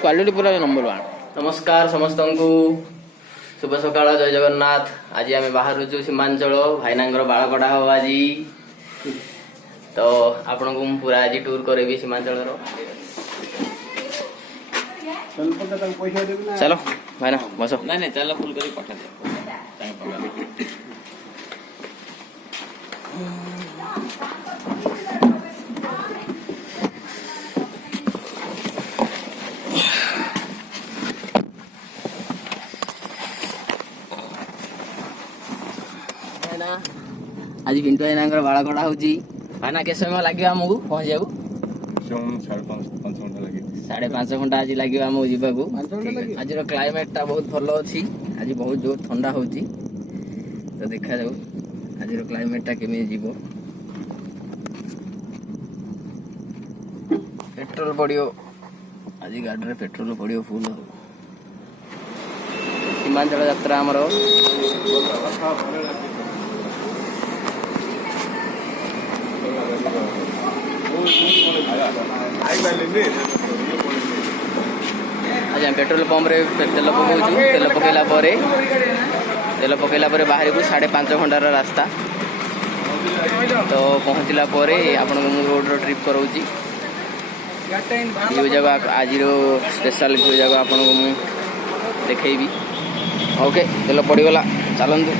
Quality पूरा number 1। नमस्कार समस्त को शुभ सकाळ जय जगन्नाथ। आज आम बाहर सीमांचल भाईनांगर बाल कटा हो आज तो आपण को पूरा आज टूर करेबी सीमांचल। चलो भाईना बस नहीं चल फुल कर पठा आज पिंटू भाईनांगर बाल कटा हो भाईना के समय लगे आमको पहुंचा 5.5 घंटा आज लगे आमको जीवाकू। आज क्लाइमेट टा बहुत भल अच्छी। आज बहुत जोर ठंडा हो तो देखा जाऊ आज क्लाइमेट टा केमी जीवो। पेट्रोल पड़ियो आज गाड़ी पेट्रोल पड़ियो फुल। सीमांचल यात्रा आमर आज पेट्रोल पंप रे तेल पकाऊ। तेल पकईला बाहर को 5.5 घंटार रास्ता तो पहुँचला आपण रोड ट्रिप कराऊँगी। व्यू जगह आज स्पेशल व्यू जगह आपन को देखी। ओके तेल पड़गला चलतु।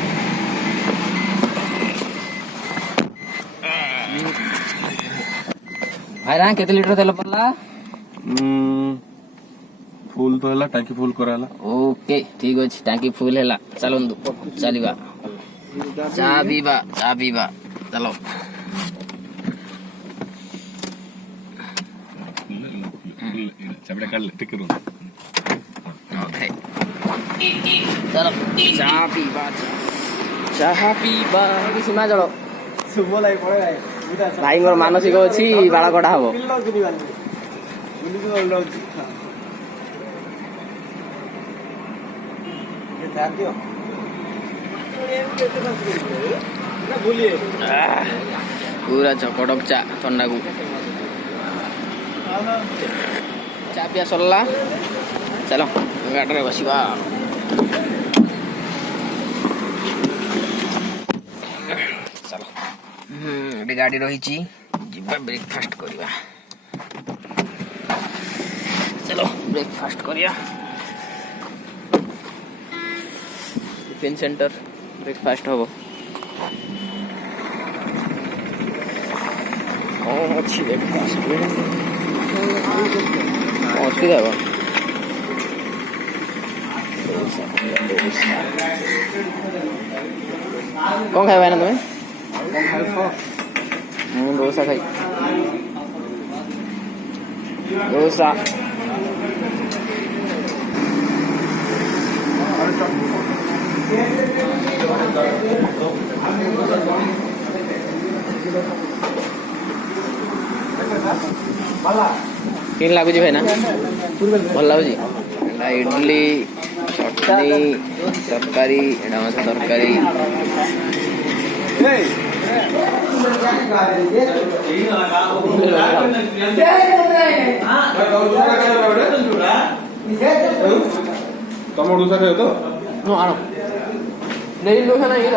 भाईना केते लीटर तेल पड़ला? फुल तो है टांकी फुल कराला। ओके ठीक अच्छे टांकी फुल है चलतु चलवा चा पीवा चलो। चलो चाह पीवा सीमांचल भाई मानसिक अच्छी बाल कटा हम पूरा चकड़क चा ठंडा को चा पिया सरला। चलो गाड़ी बसवा चलो गाड़ी रही ब्रेकफास्ट करवा। चलो ब्रेकफास्ट करिया टिफिन सेंटर ब्रेकफास्ट हम कौन अच्छी ब्रेकफास्ट असुविधा कौन खाए ना तुम्हें? डोसा खाई डोसा किन लगुच भाईना भल लगुच इडली चटनी तरकारी तरकारी तुम डोसा खाओ तो आनो नहीं डोसा नहीं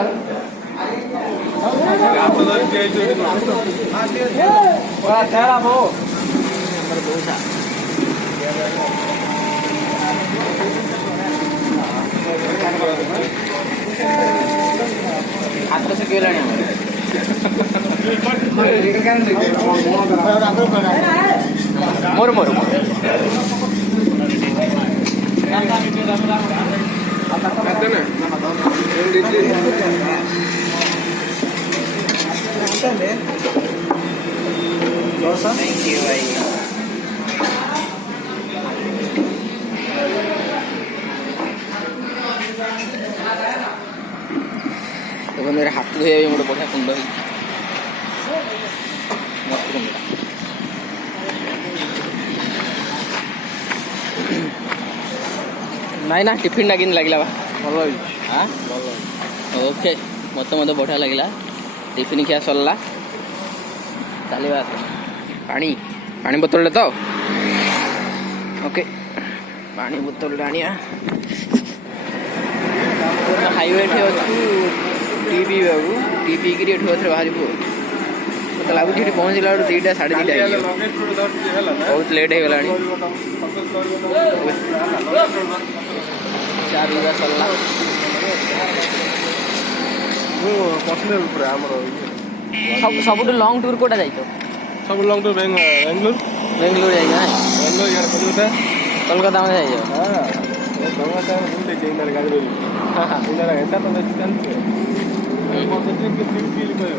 हाथ से क्यों लाने मोर मोर थैंक यू भाई। तो मेरे हाथ धोया गोटे बढ़िया कुंड मस्त कुंड नाई ना टिफिन टा किन लगला भल ओके मत बढ़िया लगला। टिफिन खिया सरला चलवा पानी पानी बोतल तो ओके। पानी बोतल आनिया हाईवे टे अच्छु टी पीवाकू टी पीकि बाहर मत लगुच पहुँचला 2टा 2:30 बहुत लेट हो गला चार रुपया सरला सब लंग टूर कोटा जाइछ सब लॉन्ग टूर बेंगलोर बेंगलोर जाइछ ना बेंगलोर यार कोलकाता में जाइछ हां कोलकाता में घूमते जाई मेरे गाड़ी में हां इधर ऐसा तो मैं चलते हैं बहुत अच्छे के फील पे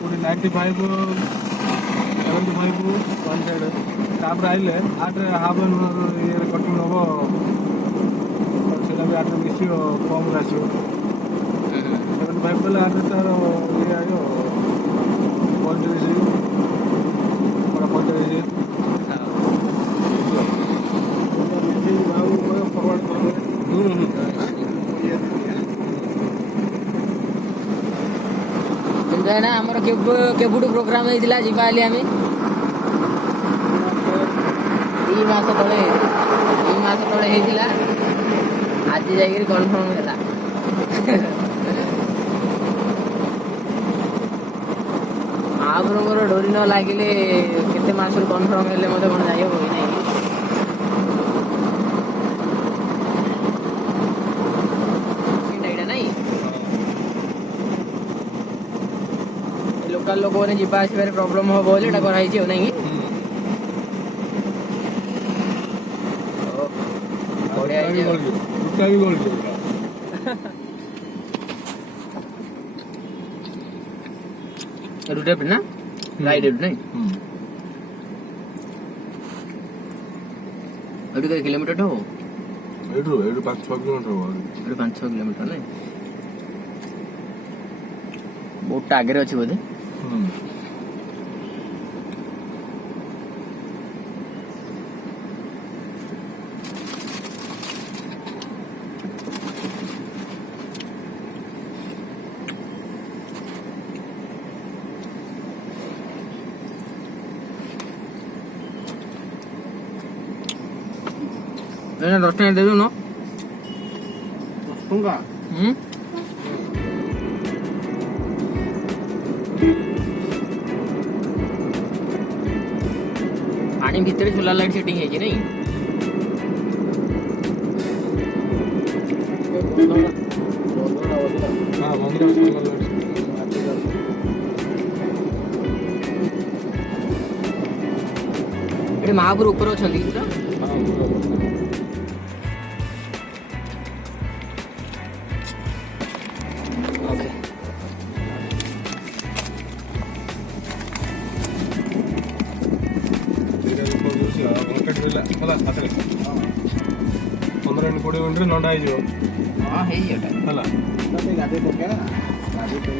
पूरी 95 75 वन साइड तापर आइले 8 हाफ एन ये कटिंग हबो सेला भी 8 मिसी कम रासियो 75 बोले 8 तार ये आयो 35 बड़ा 35 फॉरवर्ड कर दे ना हमर केबुडू प्रोग्राम हेतिला जिबाली आमी ई मास तळे हेतिला आज जाइगिर कन्फर्म होला आबरो मोर डोरी न लागिले केते मासर कन्फर्म हेले मते कोन जाइयो होई नै सिंडाइडा नै लोकल लोक ने जिबा आसबार प्रॉब्लम हो बोले एटा कराई छी नै बढ़िया है उसका भी गोल रूट है ना राइट है नहीं एडु के किलोमीटर हो एडु 5-6 किलोमीटर हो एडु 5-6 किलोमीटर नहीं बहुत आगे अछि बोधे ना 10 टका दे दो ना 10 टका पानी भीतर सोलर लाइट सेटिंग है कि नहीं हां मंदिर सोलर लाइट एटे महापुर ऊपर अछंती पूरा ओके खला साथरे 15-20 मिनिट नंडा आइ जो हां हे एटा हला तते गाडी पके ना गाडी पे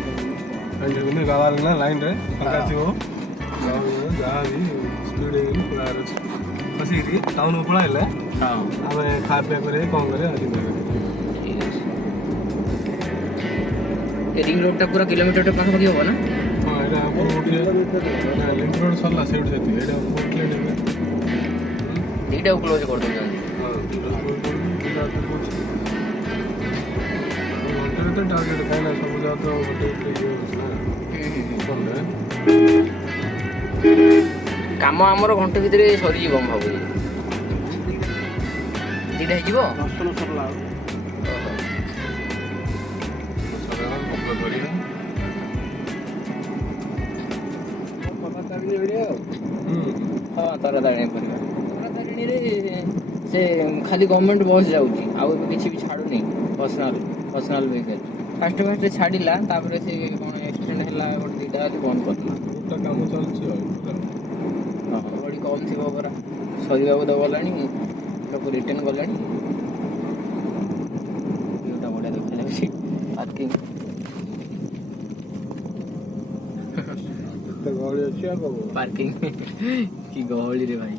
गावार ना लाइन रे पंका थियो जहाँ भी स्पीड पूरा बस ये टाउन में पळाइले हां हमें खा पे करे कौन करे आदि करे ये रिंग रोड टा पूरा किलोमीटर टा पाखा पाखी हो ना हां एटा पूरा उठिए लिंक रोड सरला सेट जेती एटा पूरा एटा क्लोज कर दो हां तो टारगेट कहना सब जातो बटे ये होना काम आमर घंटे भितर सरी जीव हम भाबु दीटा हे जीव दर्शन सरला हाँ तारातारिणी परिवार तारातारिणी रे से खाली गवर्नमेंट बस जाउची आउ किछि भी छाडू नहीं पर्सनल व्हीकल फास्ट छाड़िला तापर से कोन एक्सीडेंट हला गोटे दीटा बंद करला गोटा काम चलछि हां बड़ी कम थिबो परा सरीबाबू द गलानी ताको रिटर्न गलानी योटा बडा देखा जाउची पार्किंग तो गहଳି ଅଛି आ को पार्किंग की गहଳି रे भाई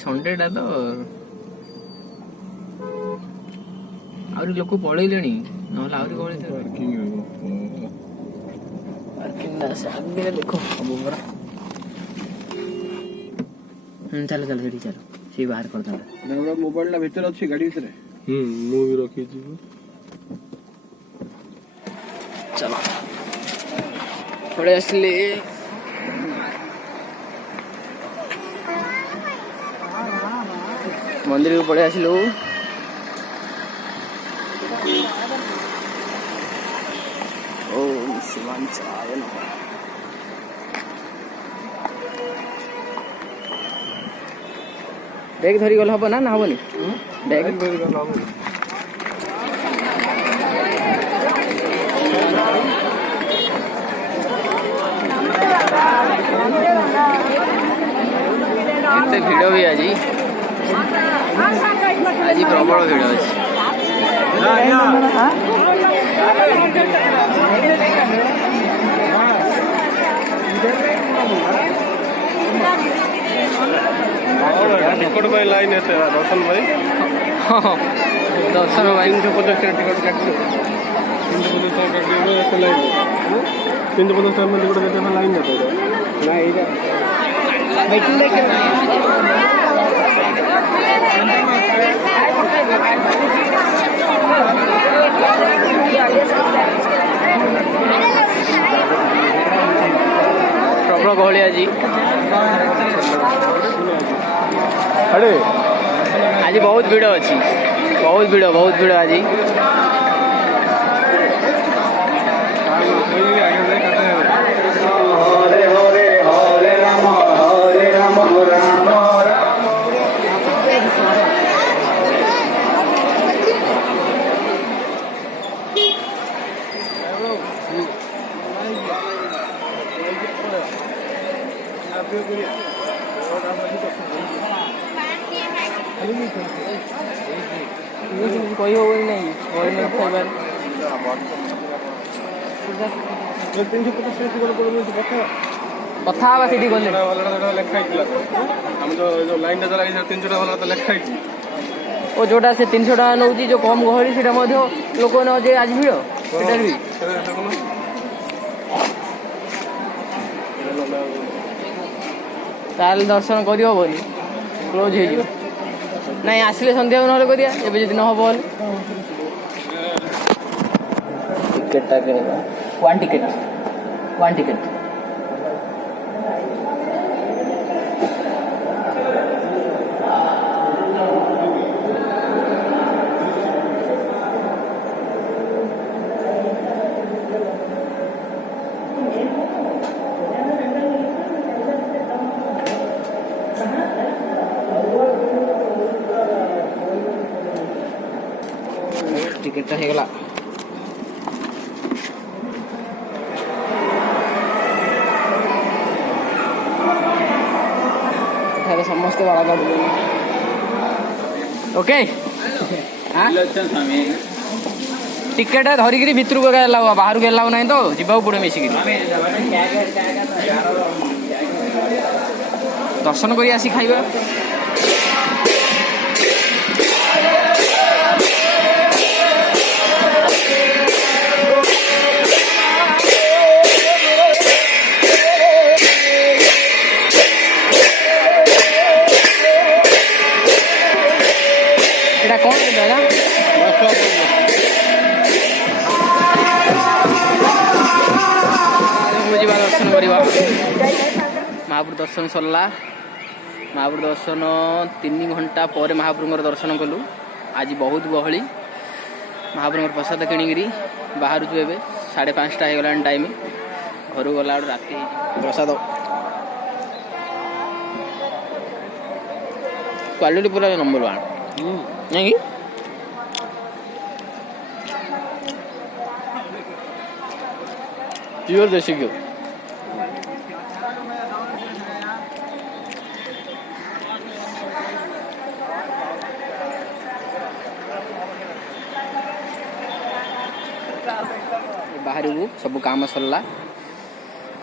ସଣ୍ଡେଟା ତ ଆହୁରି ଲୋକ ପଳେଇଲେଣି, ନହେଲେ ଆହୁରି ଗହଳି ଦେଖ ହବ ପରା। ଚାଲ ଚାଲ ସେଠି ଚାଲ, ସେ ବାହାର କରିଦେଲା। ମୋବାଇଲଟା ଭିତରେ ଅଛି ଗାଡି ଭିତରେ। ମୁଁ ବି ରଖିଛି। ଚାଲ ପଳେଇ ଆସିଲି। ମନ୍ଦିରକୁ ପଳେଇ ଆସିଲୁ। ଓମ୍ ଶିବାଞ୍ଚାୟ ନମଃ। ବ୍ୟାଗ୍ ଧରି ଗଲେ ହବ ନା ହବନି? ବ୍ୟାଗ୍ ଧରି ଗଲେ ହବନି। ଏତେ ଭିଡ଼ ବି ଆଜି ପ୍ରବଳ ଭିଡ଼ ଅଛି। ଟିକଟ ପାଇଁ ଲାଇନ୍ ଏତେ ଦର୍ଶନ ପାଇଁ। ହଁ ଦର୍ଶନ ପାଇଁ 350 ଟିକଟ କାଟିବେ। 350 କାଟିବେ ଏତେ ଲାଇନ୍। 350 ଟଙ୍କା ଟିକଟ କେତେ ଲାଇନ୍ ନା ଏଇଟା ପ୍ରବଳ ଗହଳି ଆଜି। ଆଜି ବହୁତ ଭିଡ଼ ଅଛି, ବହୁତ ଭିଡ଼ ଆଜି। କହି ହବନି ନାଇଁ କଥା ହବା ସେଠି ଗଲେ ଲେଖା ହେଇଥିଲା। ଆମେ ଯୋଉ ଲାଇନ୍ ଟା ଲାଗିଛି 300 ଟଙ୍କା ତ ଲେଖା ହେଇଛି। ଓ ଯୋଉଟା ସେ 300 ଟଙ୍କା ନେଉଛି, ଯୋଉ କମ ଗହଳି ସେଟା ମଧ୍ୟ ଲୋକ ଯେ ଆଜି ଭିଡ଼ ସେଟାରେ ବି। ତାହେଲେ ଦର୍ଶନ କରିହବନି, କ୍ଲୋଜ୍ ହେଇଯିବ। ନାଇଁ ଆସିଲେ ସନ୍ଧ୍ୟାକୁ ନହେଲେ କରିବା, ଏବେ ଯଦି ନ ହବ ହେଲେ ଟିକେଟଟା କିଣିବା। One ticket. ଟିକେଟଟା ହେଇଗଲା। ଏଠାରେ ସମସ୍ତେ ବାଳ କାଟୁଛନ୍ତି। ଓକେ ଟିକେଟ ଧରିକିରି ଭିତରକୁ ଏଲାଉ, ବାହାରକୁ ଏଲାଉ ନାହିଁ ତ, ଯିବାକୁ ପଡ଼ିବ ମିଶିକିରି। ଦର୍ଶନ କରି ଆସି ଖାଇବା। ଏଇଟା କ'ଣ ଯିବା ଦର୍ଶନ କରିବା। ମହାପ୍ରଭୁ ଦର୍ଶନ ସରିଲା। ମହାପ୍ରଭୁ ଦର୍ଶନ 3 ଘଣ୍ଟା ପରେ ମହାପ୍ରଭୁଙ୍କର ଦର୍ଶନ କଲୁ। ଆଜି ବହୁତ ଗହଳି। ମହାପ୍ରଭୁଙ୍କର ପ୍ରସାଦ କିଣିକିରି ବାହାରୁଛୁ। ଏବେ 5:30 ହେଇଗଲାଣି ଟାଇମ୍। ଘରୁ ଗଲାବେଳୁ ରାତି ହେଇଯିବ। ପ୍ରସାଦ କ୍ୱାଲିଟି ପୁରା ନମ୍ବର 1 ନାଇଁ କି? प्योर देसी घी। बाहर सब काम सरला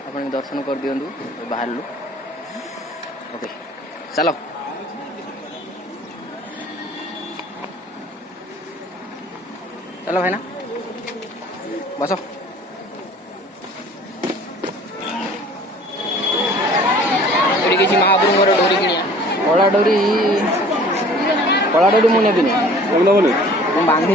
अपन दर्शन कर दिंतु बाहर ओके चलो। चलो भाई ना बस ये किसी महाप्रभु डोरी कि कला डोरी मुझे भी नहीं बांधी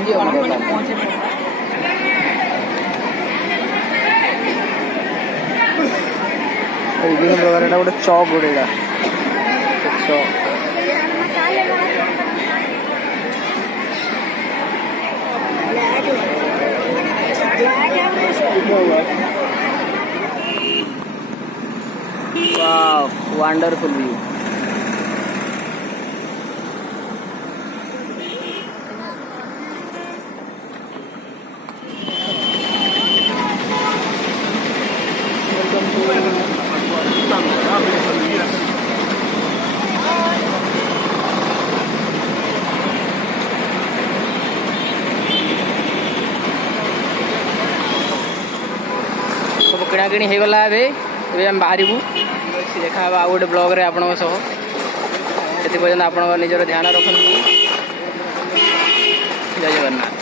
विभिन्न प्रकार गोटे चौक गोटे चौक वाव वंडरफुल व्यू सब किणाकिणी हो गला आम बाहर देखा आ गोटे ब्लॉग रे आपण से पर्यटन आप निजर ध्यान रखु जय जगन्नाथ।